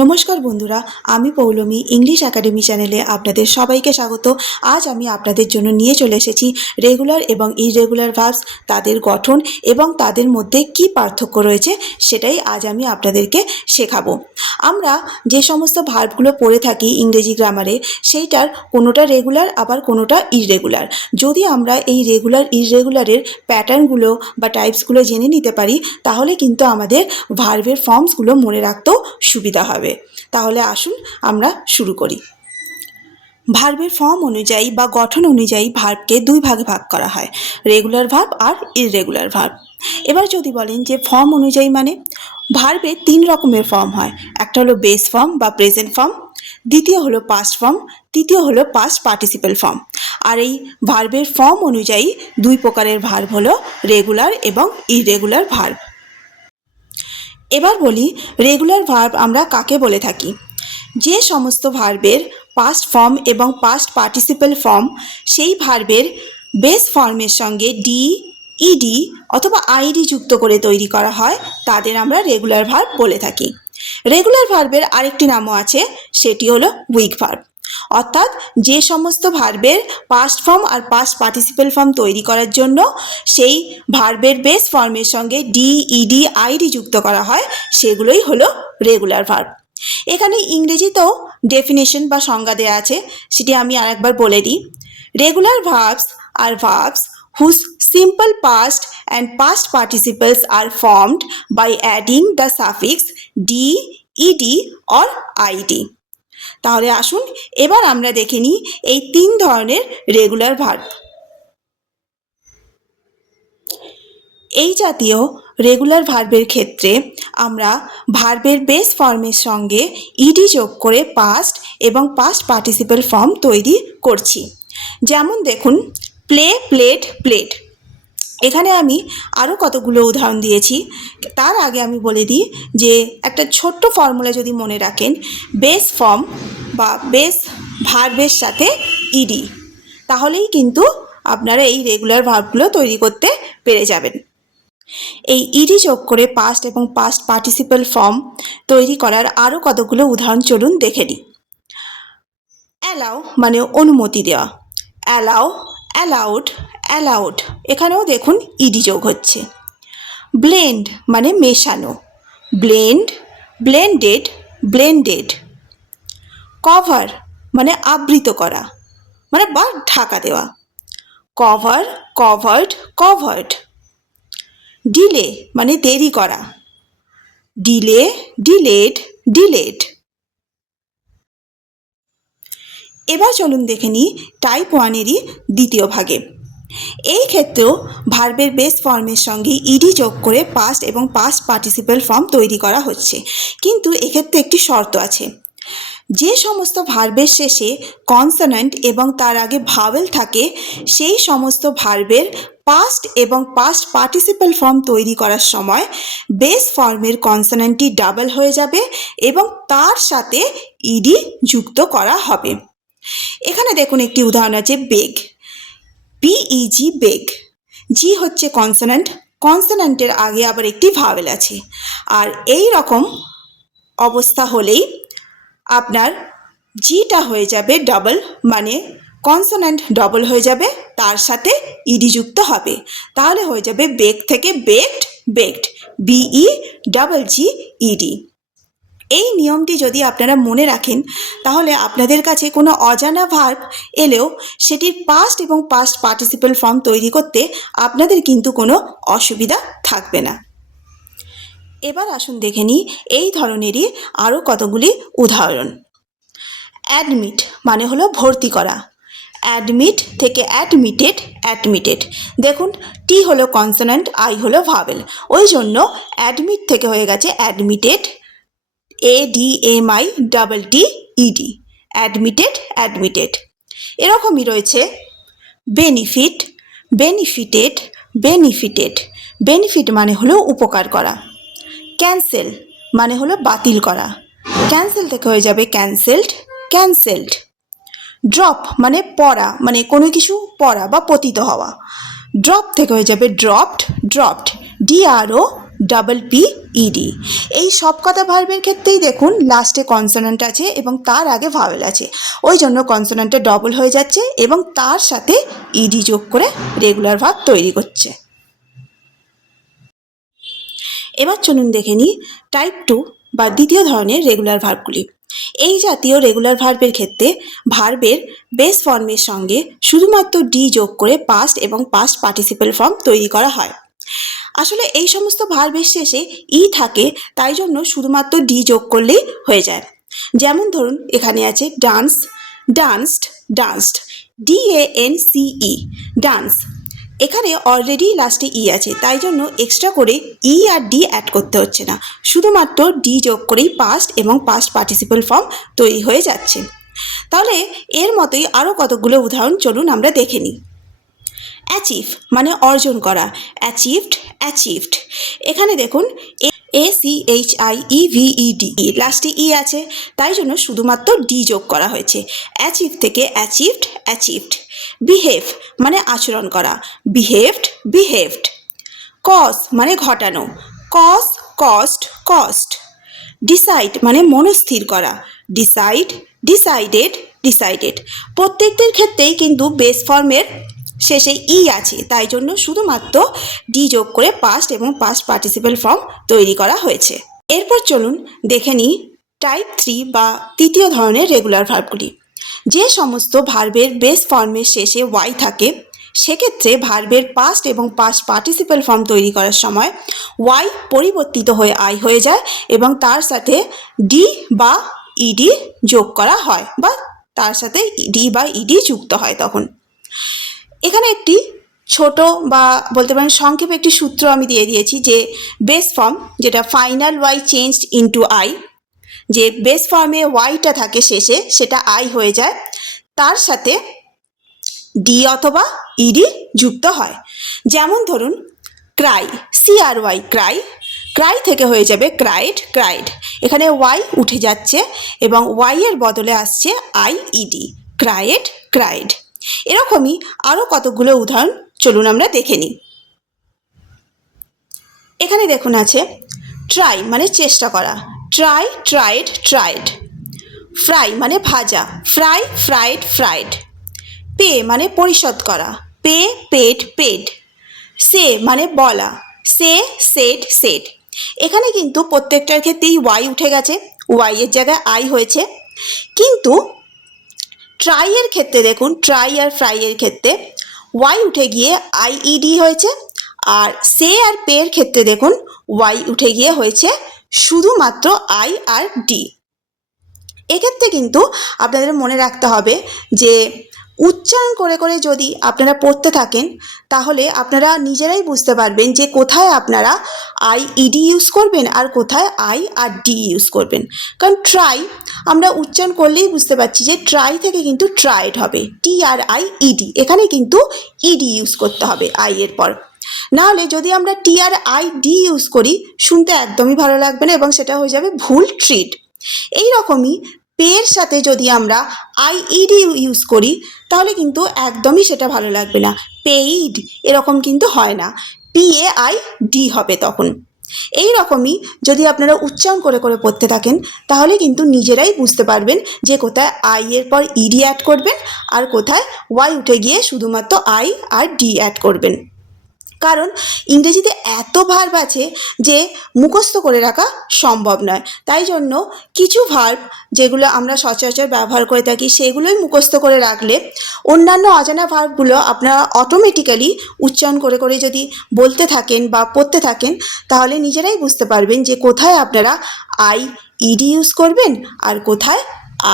নমস্কার বন্ধুরা, আমি পৌলমী ইংলিশ একাডেমি চ্যানেলে আপনাদের সবাইকে স্বাগত। আজ আমি আপনাদের জন্য নিয়ে চলে এসেছি রেগুলার এবং ইরেগুলার ভার্বস তাদের গঠন এবং তাদের মধ্যে কি পার্থক্য রয়েছে সেটাই আজ আমি আপনাদেরকে শেখাবো। আমরা যে সমস্ত ভার্বগুলো পড়ে থাকি ইংরেজি গ্রামারে সেইটার কোনোটা রেগুলার আবার কোনোটা ইরেগুলার যদি আমরা এই রেগুলার ইরেগুলারের প্যাটার্নগুলো বা টাইপসগুলো জেনে নিতে পারি, তাহলে কিন্তু আমাদের ভার্বের ফর্মসগুলো মনে রাখতেও সুবিধা হবে। তাহলে আসুন আমরা শুরু করি। ভার্বের ফর্ম অনুযায়ী বা গঠন অনুযায়ী ভার্বকে দুই ভাগে ভাগ করা হয়, রেগুলার ভার্ব আর ইররেগুলার ভার্ব। এবার যদি বলেন যে ফর্ম অনুযায়ী মানে ভার্বে তিন রকমের ফর্ম হয়, একটা হলো বেস ফর্ম বা প্রেজেন্ট ফর্ম, দ্বিতীয় হলো পাস্ট ফর্ম, তৃতীয় হলো পাস্ট পার্টিসিপেল ফর্ম। আর এই ভার্বের ফর্ম অনুযায়ী দুই প্রকারের ভার্ব হলো রেগুলার এবং ইররেগুলার ভার্ব। এবার বলি রেগুলার ভার্ব আমরা কাকে বলে থাকি। যে সমস্ত ভার্বের পাস্ট ফর্ম এবং পাস্ট পার্টিসিপেল ফর্ম সেই ভার্বের বেস ফর্মের সঙ্গে ডি ইডি অথবা আইডি যুক্ত করে তৈরি করা হয়, তাদের আমরা রেগুলার ভার্ব বলে থাকি। রেগুলার ভার্বের আরেকটি নামও আছে, সেটি হলো উইক ভার্ব অর্থাৎ যে সমস্ত ভার্বের পাস্ট ফর্ম আর পাস্ট পার্টিসিপেল ফর্ম তৈরি করার জন্য সেই ভার্বের বেস ফর্মের সঙ্গে ডি ইডি আইডি যুক্ত করা হয়, সেগুলোই হলো রেগুলার ভার্ব এখানে ইংরেজিতেও ডেফিনেশন বা সংজ্ঞা দেওয়া আছে, সেটি আমি আরেকবার বলে দিই। Regular verbs are verbs whose simple past and past participles are formed by adding the suffix d ed or id তাহলে আসুন, এবার আমরা দেখে নিই এই তিন ধরনের রেগুলার ভার্ব এই জাতীয় রেগুলার ভার্বের ক্ষেত্রে আমরা ভার্বের বেস ফর্মের সঙ্গে ইডি যোগ করে পাস্ট এবং পাস্ট পার্টিসিপেল ফর্ম তৈরি করছি। যেমন দেখুন প্লে প্লেট প্লেট এখানে আমি আরও কতগুলো উদাহরণ দিয়েছি। তার আগে আমি বলে দিই যে একটা ছোট্ট ফর্মুলা যদি মনে রাখেন বেস ফর্ম বা বেস ভার্বের সাথে ইডি তাহলেই কিন্তু আপনারা এই রেগুলার ভার্বগুলো তৈরি করতে পেরে যাবেন। এই ইডি যোগ করে পাস্ট এবং পাস্ট পার্টিসিপাল ফর্ম তৈরি করার আরও কতগুলো উদাহরণ চলুন দেখে নিই। অ্যালাও মানে অনুমতি দেওয়া। অ্যালাও অ্যালাউড অ্যালাউড এখানেও দেখুন ইডি যোগ হচ্ছে। ব্লেন্ড মানে মেশানো। ব্লেন্ড ব্লেন্ডেড ব্লেন্ডেড কভার মানে আবৃত করা মানে বা ঢাকা দেওয়া। Cover, covered covered. ডিলে মানে দেরি করা। Delay, delayed delayed. এবার চলুন দেখে নিই টাইপ ওয়ানেরই দ্বিতীয় ভাগে। এই ক্ষেত্রেও ভার্বের বেস ফর্মের সঙ্গে ইডি যোগ করে পাস্ট এবং পাস্ট পার্টিসিপেল ফর্ম তৈরি করা হচ্ছে। কিন্তু এক্ষেত্রে একটি শর্ত আছে। যে সমস্ত ভার্বের শেষে কনসোনেন্ট এবং তার আগে ভাওয়েল থাকে, সেই সমস্ত ভার্বের পাস্ট এবং পাস্ট পার্টিসিপাল ফর্ম তৈরি করার সময় বেস ফর্মের কনসোনেন্টটি ডাবল হয়ে যাবে এবং তার সাথে ইডি যুক্ত করা হবে। এখানে দেখুন একটি উদাহরণ আছে বেগ বিইজি বেগ জি হচ্ছে কনসোনেন্ট কনসোনেন্টের আগে আবার একটি ভাওয়েল আছে। আর এই রকম অবস্থা হলেই আপনার জিটা হয়ে যাবে ডবল মানে কনসোনেন্ট ডবল হয়ে যাবে, তার সাথে ইডি যুক্ত হবে। তাহলে হয়ে যাবে বেগ থেকে begged begged B E double G E D এই নিয়মটি যদি আপনারা মনে রাখেন, তাহলে আপনাদের কাছে কোনো অজানা ভার্ব এলেও সেটির পাস্ট এবং পাস্ট পার্টিসিপাল ফর্ম তৈরি করতে আপনাদের কিন্তু কোনো অসুবিধা থাকবে না। এবার আসুন দেখে নিই এই ধরনেরই আরও কতগুলি উদাহরণ। অ্যাডমিট মানে হলো ভর্তি করা। অ্যাডমিট থেকে অ্যাডমিটেড অ্যাডমিটেড দেখুন টি হলো কনসোনেন্ট আই হলো ভাবেল ওই জন্য অ্যাডমিট থেকে হয়ে গেছে admitted A D M I double T E D admitted admitted এরকমই রয়েছে বেনিফিট বেনিফিটেড বেনিফিটেড বেনিফিট মানে হলো উপকার করা। ক্যান্সেল মানে হলো বাতিল করা। ক্যান্সেল থেকে হয়ে যাবে ক্যান্সেলড ক্যান্সেলড। ড্রপ মানে পড়া মানে কোনো কিছু পড়া বা পতিত হওয়া। ড্রপ থেকে হয়ে যাবে dropped dropped D R O double P E D এই সব কথা ভার্বের ক্ষেত্রেই দেখুন লাস্টে কনসোনেন্ট আছে এবং তার আগে ভাওয়েল আছে। ওই জন্য কনসোনেন্টটা ডবল হয়ে যাচ্ছে এবং তার সাথে ইডি যোগ করে রেগুলার ভাব তৈরি করছে। এবার চলুন দেখে নিই টাইপ টু বা দ্বিতীয় ধরনের রেগুলার ভার্বগুলি এই জাতীয় রেগুলার ভার্বের ক্ষেত্রে ভার্বের বেস ফর্মের সঙ্গে শুধুমাত্র ডি যোগ করে পাস্ট এবং পাস্ট পার্টিসিপেল ফর্ম তৈরি করা হয়। আসলে এই সমস্ত ভার্বের শেষে ই থাকে, তাই জন্য শুধুমাত্র ডি যোগ করলেই হয়ে যায়। যেমন ধরুন, এখানে আছে dance danced danced D A N C E dance এখানে অলরেডি লাস্টে ই আছে, তাই জন্য এক্সট্রা করে ই আর ডি অ্যাড করতে হচ্ছে না। শুধুমাত্র ডি যোগ করেই পাস্ট এবং পাস্ট পার্টিসিপাল ফর্ম তৈরি হয়ে যাচ্ছে। তাহলে এর মতোই আরও কতগুলো উদাহরণ চলুন আমরা দেখে নিই। অ্যাচিভ মানে অর্জন করা। অ্যাচিভড অ্যাচিভড এখানে দেখুন A C H I E V E D লাস্টে ই আছে, তাই জন্য শুধুমাত্র ডি যোগ করা হয়েছে। অ্যাচিভ থেকে অ্যাচিভড অ্যাচিভড বিহেভ মানে আচরণ করা। বিহেভড বিহেভড কজ মানে ঘটানো। কজ কস্ট কস্ট ডিসাইড মানে মনস্থির করা। ডিসাইড ডিসাইডেড ডিসাইডেড প্রত্যেকটির ক্ষেত্রেই কিন্তু বেস ফর্মের শেষে ই আছে, তাই জন্য শুধুমাত্র ডি যোগ করে পাস্ট এবং পাস্ট পার্টিসিপেল ফর্ম তৈরি করা হয়েছে। এরপর চলুন দেখে নিই টাইপ থ্রি বা তৃতীয় ধরনের রেগুলার ভার্বগুলি যে সমস্ত ভার্বের বেস ফর্মের শেষে ওয়াই থাকে, সেক্ষেত্রে ভার্বের পাস্ট এবং পাস্ট পার্টিসিপেল ফর্ম তৈরি করার সময় ওয়াই পরিবর্তিত হয়ে আই হয়ে যায় এবং তার সাথে ডি বা ইডি যোগ করা হয় বা তার সাথে ডি বা ইডি যুক্ত হয় তখন। এখানে একটি ছোট বা বলতে পারেন সংক্ষেপে একটি সূত্র আমি দিয়ে দিয়েছি যে বেস ফর্ম যেটা final Y changed into I যে বেস ফর্মে ওয়াইটা থাকে শেষে, সেটা আই হয়ে যায়। তার সাথে ডি অথবা ইডি যুক্ত হয়। যেমন ধরুন cry C R Y cry cry থেকে হয়ে যাবে ক্রাইড ক্রাইড এখানে ওয়াই উঠে যাচ্ছে এবং ওয়াই এর বদলে আসছে আই ইডি ক্রাইড ক্রাইড এরকমই আরও কতগুলো উদাহরণ চলুন আমরা দেখে নিই। এখানে দেখুন আছে ট্রাই মানে চেষ্টা করা ট্রাই ট্রাইড ট্রাইড ফ্রাই মানে ভাজা ফ্রাই ফ্রাইড ফ্রাইড পে মানে পরিশোধ করা পে পেড পেড সে মানে বলা সে সেট সেট এখানে কিন্তু প্রত্যেকটার ক্ষেত্রেই ওয়াই উঠে গেছে ওয়াইয়ের জায়গায় আই হয়েছে, কিন্তু ট্রাই এর ক্ষেত্রে দেখুন ট্রাই আর ফ্রাই এর ক্ষেত্রে ওয়াই উঠে গিয়ে আইইডি হয়েছে আর সে আর পে এর ক্ষেত্রে দেখুন ওয়াই উঠে গিয়ে হয়েছে শুধুমাত্র আই আর ডি এক্ষেত্রে কিন্তু আপনাদের মনে রাখতে হবে যে উচ্চারণ করে করে যদি আপনারা পড়তে থাকেন, তাহলে আপনারা নিজেরাই বুঝতে পারবেন যে কোথায় আপনারা আই ইডি ইউজ করবেন আর কোথায় আই আর ডি ইউজ করবেন। কারণ ট্রাই আমরা উচ্চারণ করলেই বুঝতে পারছি যে ট্রাই থেকে কিন্তু ট্রাইড হবে। টি আর আই ইডি এখানে কিন্তু ইডি ইউজ করতে হবে আই এর পর। নাহলে যদি আমরা T R I D use করি, শুনতে একদমই ভালো লাগবে না এবং সেটা হয়ে যাবে ভুল ট্রিট এই রকমই পের সাথে যদি আমরা আইইডি ইউজ করি, তাহলে কিন্তু একদমই সেটা ভালো লাগবে না। পেইড এরকম কিন্তু হয় না। পি এ আই ডি হবে তখন। এই রকমই যদি আপনারা উচ্চারণ করে করে পড়তে থাকেন, তাহলে কিন্তু নিজেরাই বুঝতে পারবেন যে কোথায় আই এর পর ইডি অ্যাড করবেন আর কোথায় ওয়াই উঠে গিয়ে শুধুমাত্র আই আর ডি অ্যাড করবেন। কারণ ইংরেজিতে এত ভার্ব আছে যে মুখস্থ করে রাখা সম্ভব নয়। তাই জন্য কিছু ভার্ব যেগুলো আমরা সচরাচর ব্যবহার করে থাকি, সেগুলোই মুখস্থ করে রাখলে অন্যান্য অজানা ভার্বগুলো আপনারা অটোমেটিক্যালি উচ্চারণ করে করে যদি বলতে থাকেন বা পড়তে থাকেন, তাহলে নিজেরাই বুঝতে পারবেন যে কোথায় আপনারা আই ইডি ইউজ করবেন আর কোথায়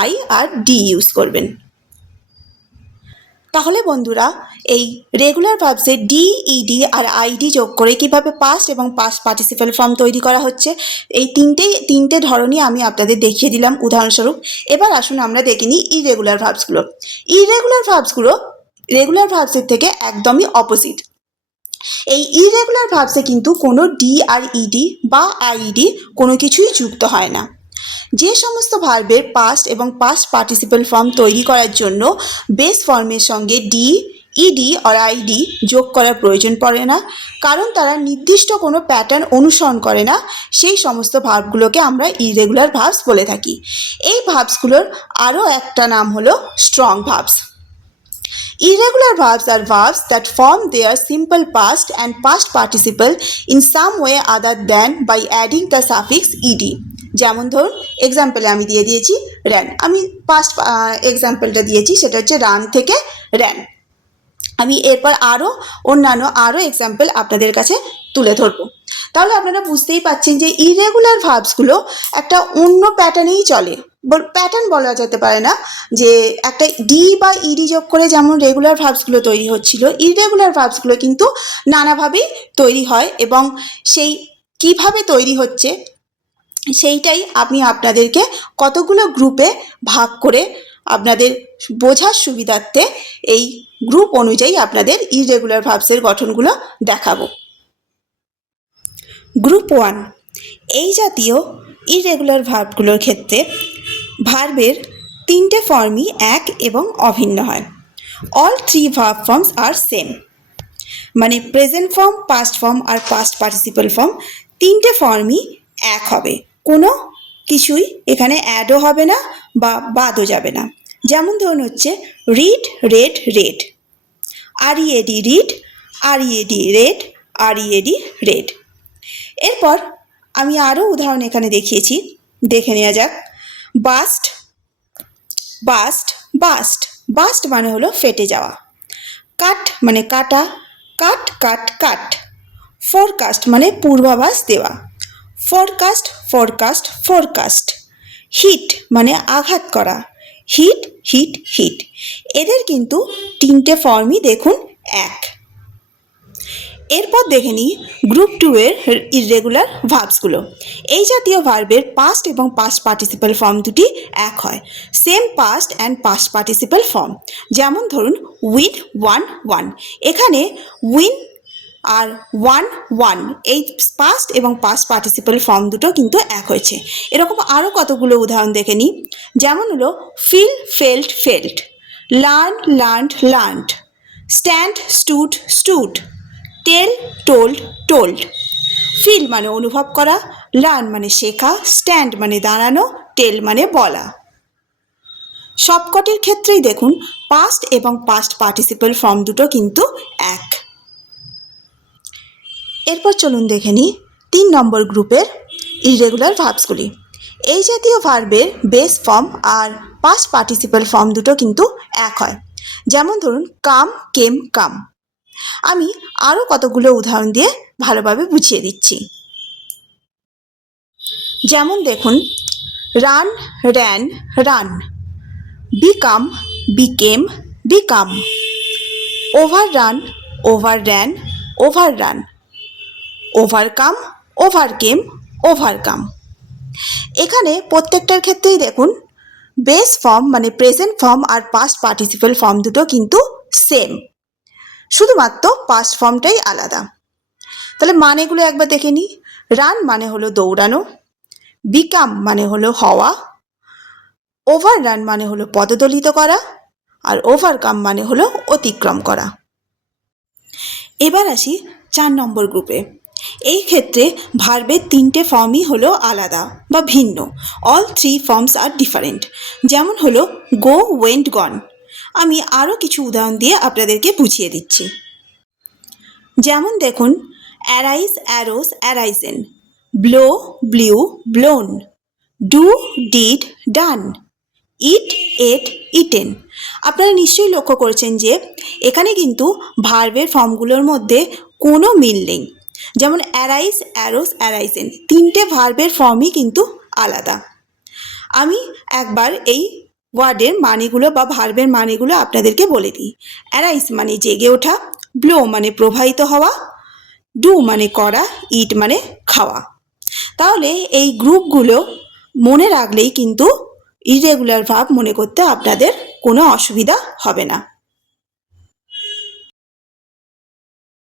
আই আর ডি ইউজ করবেন। তাহলে বন্ধুরা, এই রেগুলার ভার্বসে ডি ইডি আর আইডি যোগ করে কীভাবে পাস্ট এবং পাস্ট পার্টিসিপাল ফর্ম তৈরি করা হচ্ছে, এই তিনটেই তিনটে ধরনই আমি আপনাদের দেখিয়ে দিলাম। উদাহরণস্বরূপ, এবার আসুন আমরা দেখে নিই ইরেগুলার ভার্বসগুলো ইরেগুলার ভার্বসগুলো রেগুলার ভার্বসের থেকে একদমই অপোজিট এই ইরেগুলার ভার্বসে কিন্তু কোনো ডি আর ইডি বা আইডি কোনো কিছুই যুক্ত হয় না। যে সমস্ত ভার্বের পাস্ট এবং পাস্ট পার্টিসিপাল ফর্ম তৈরি করার জন্য বেস ফর্মের সঙ্গে ডি ইডি আর আইডি যোগ করার প্রয়োজন পড়ে না। কারণ তারা নির্দিষ্ট কোনো প্যাটার্ন অনুসরণ করে না। সেই সমস্ত ভার্বগুলোকে আমরা ইরেগুলার ভার্বস বলে থাকি। এই ভার্বসগুলোর আরও একটা নাম হলো strong verbs. Irregular verbs are verbs that form their simple past and past participle in some way other than by adding the suffix ed. যেমন ধরুন এক্সাম্পলে আমি দিয়ে দিয়েছি র্যান আমি পাস্ট এক্সাম্পলটা দিয়েছি, সেটা হচ্ছে রান থেকে র্যান আমি এরপর আরও অন্যান্য আরও এক্সাম্পল আপনাদের কাছে তুলে ধরবো। তাহলে আপনারা বুঝতেই পাচ্ছেন যে ইরেগুলার ভার্বসগুলো একটা অন্য প্যাটার্নেই চলে। প্যাটার্ন বলা যেতে পারে না যে একটা ডি বা ইডি যোগ করে যেমন রেগুলার ভার্বসগুলো তৈরি হচ্ছিল ইরেগুলার ভার্বসগুলো কিন্তু নানাভাবেই তৈরি হয় এবং সেই কীভাবে তৈরি হচ্ছে সেইটাই আমি আপনাদেরকে কতগুলো গ্রুপে ভাগ করে আপনাদের বোঝার সুবিধার্থে এই গ্রুপ অনুযায়ী আপনাদের ইরেগুলার ভার্বসের গঠনগুলো দেখাবো। গ্রুপ ওয়ান এই জাতীয় ইরেগুলার ভার্বগুলোর ক্ষেত্রে ভার্বের তিনটে ফর্মই এক এবং অভিন্ন হয়। All three verb forms are same মানে প্রেজেন্ট ফর্ম পাস্ট ফর্ম আর পাস্ট পার্টিসিপাল ফর্ম তিনটে ফর্মই এক হবে। কোনো কিছুই এখানে অ্যাডও হবে না বা বাদও যাবে না। যেমন ধরুন হচ্ছে read read read R E A D read R E A D read R E A D read এরপর আমি আরও উদাহরণ এখানে দেখিয়েছি। দেখে নেওয়া যাক। বাস্ট বাস্ট বাস্ট বাস্ট মানে হলো ফেটে যাওয়া। কাট মানে কাটা কাট কাট কাট ফোরকাস্ট মানে পূর্বাভাস দেওয়া। ফোরকাস্ট ফরকাস্ট ফরকাস্ট হিট মানে আঘাত করা। হিট হিট হিট এদের কিন্তু তিনটে ফর্মই দেখুন, এক। এরপর দেখে নিই গ্রুপ টু এর ইরেগুলার ভার্বসগুলো এই জাতীয় ভার্বের পাস্ট এবং পাস্ট পার্টিসিপাল ফর্ম দুটি এক হয়। Same past and past participle form যেমন ধরুন উইন ওয়ান ওয়ান এখানে উইন আর ওয়ান ওয়ান এই পাস্ট এবং পাস্ট পার্টিসিপাল ফর্ম দুটো কিন্তু এক হয়েছে। এরকম আরও কতগুলো উদাহরণ দেখে নিই। যেমন হলো feel felt felt learn learned learned stand stood stood tell told told feel মানে অনুভব করা লার্ন মানে শেখা স্ট্যান্ড মানে দাঁড়ানো টেল মানে বলা। সবকটির ক্ষেত্রেই দেখুন পাস্ট এবং পাস্ট পার্টিসিপাল ফর্ম দুটো কিন্তু এক। এরপর চলুন দেখে নিই তিন নম্বর গ্রুপের ইরেগুলার ভার্বসগুলি এই জাতীয় ভার্বের বেস ফর্ম আর পাস্ট পার্টিসিপাল ফর্ম দুটো কিন্তু এক হয়। যেমন ধরুন কাম কেম কাম আমি আরও কতগুলো উদাহরণ দিয়ে ভালোভাবে বুঝিয়ে দিচ্ছি। যেমন দেখুন run ran run become became become overrun overran overrun overcome overcame overcome এখানে প্রত্যেকটার ক্ষেত্রেই দেখুন বেস ফর্ম মানে প্রেজেন্ট ফর্ম আর পাস্ট পার্টিসিপাল ফর্ম দুটো কিন্তু সেম শুধুমাত্র পাস্ট ফর্মটাই আলাদা। তাহলে মানেগুলো একবার দেখে নিই। রান মানে হলো দৌড়ানো বিকাম মানে হলো হওয়া ওভার রান মানে হলো পদদলিত করা, আর ওভারকাম মানে হলো অতিক্রম করা। এবার আসি চার নম্বর গ্রুপে এই ক্ষেত্রে ভার্বের তিনটে ফর্মই হলো আলাদা বা ভিন্ন। All three forms are different যেমন হলো গো ওয়েন্ট গন আমি আরও কিছু উদাহরণ দিয়ে আপনাদেরকে বুঝিয়ে দিচ্ছি। যেমন দেখুন arise arose arisen blow blew blown do did done eat ate eaten আপনারা নিশ্চয়ই লক্ষ্য করেছেন যে, এখানে কিন্তু ভার্বের ফর্মগুলোর মধ্যে কোনো মিল নেই। যেমন অ্যারাইস, অ্যারোস, অ্যারাইসেন। তিনটে ভার্বের ফর্মই কিন্তু আলাদা। আমি একবার এই ওয়ার্ডের মানেগুলো বা ভার্বের মানেগুলো আপনাদেরকে বলে দিই। অ্যারাইস মানে জেগে ওঠা, ব্লো মানে প্রবাহিত হওয়া, ডু মানে করা, ইট মানে খাওয়া। তাহলে এই গ্রুপগুলো মনে রাখলেই কিন্তু ইরেগুলার ভাব মনে করতে আপনাদের কোনো অসুবিধা হবে না।